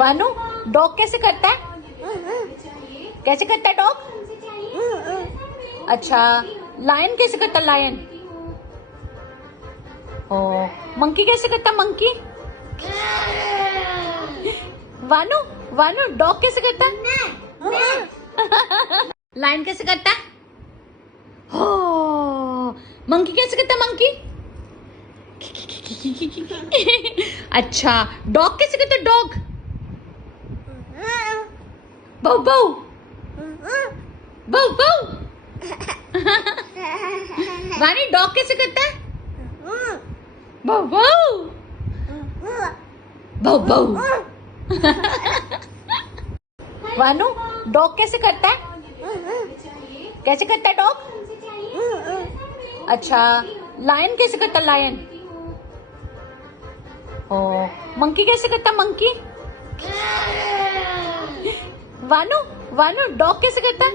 वानू dog कैसे करता है? कैसे करता है डॉग? अच्छा, लायन कैसे करता है? लायन। ओ, मंकी कैसे करता है? मंकी। वानू वानू डॉग कैसे करता है? लायन कैसे करता है? हो, मंकी कैसे करता है? मंकी। अच्छा, डॉग कैसे करता है? डॉग। बौ बौ बौ बौ। वानी डॉग कैसे करता है? बौ बौ बौ बौ। वानू डॉग कैसे करता है? कैसे करता है डॉग? अच्छा, लायन कैसे करता है? लायन। ओ, मंकी कैसे करता है? मंकी। वानू वानू डॉग कैसे करता है?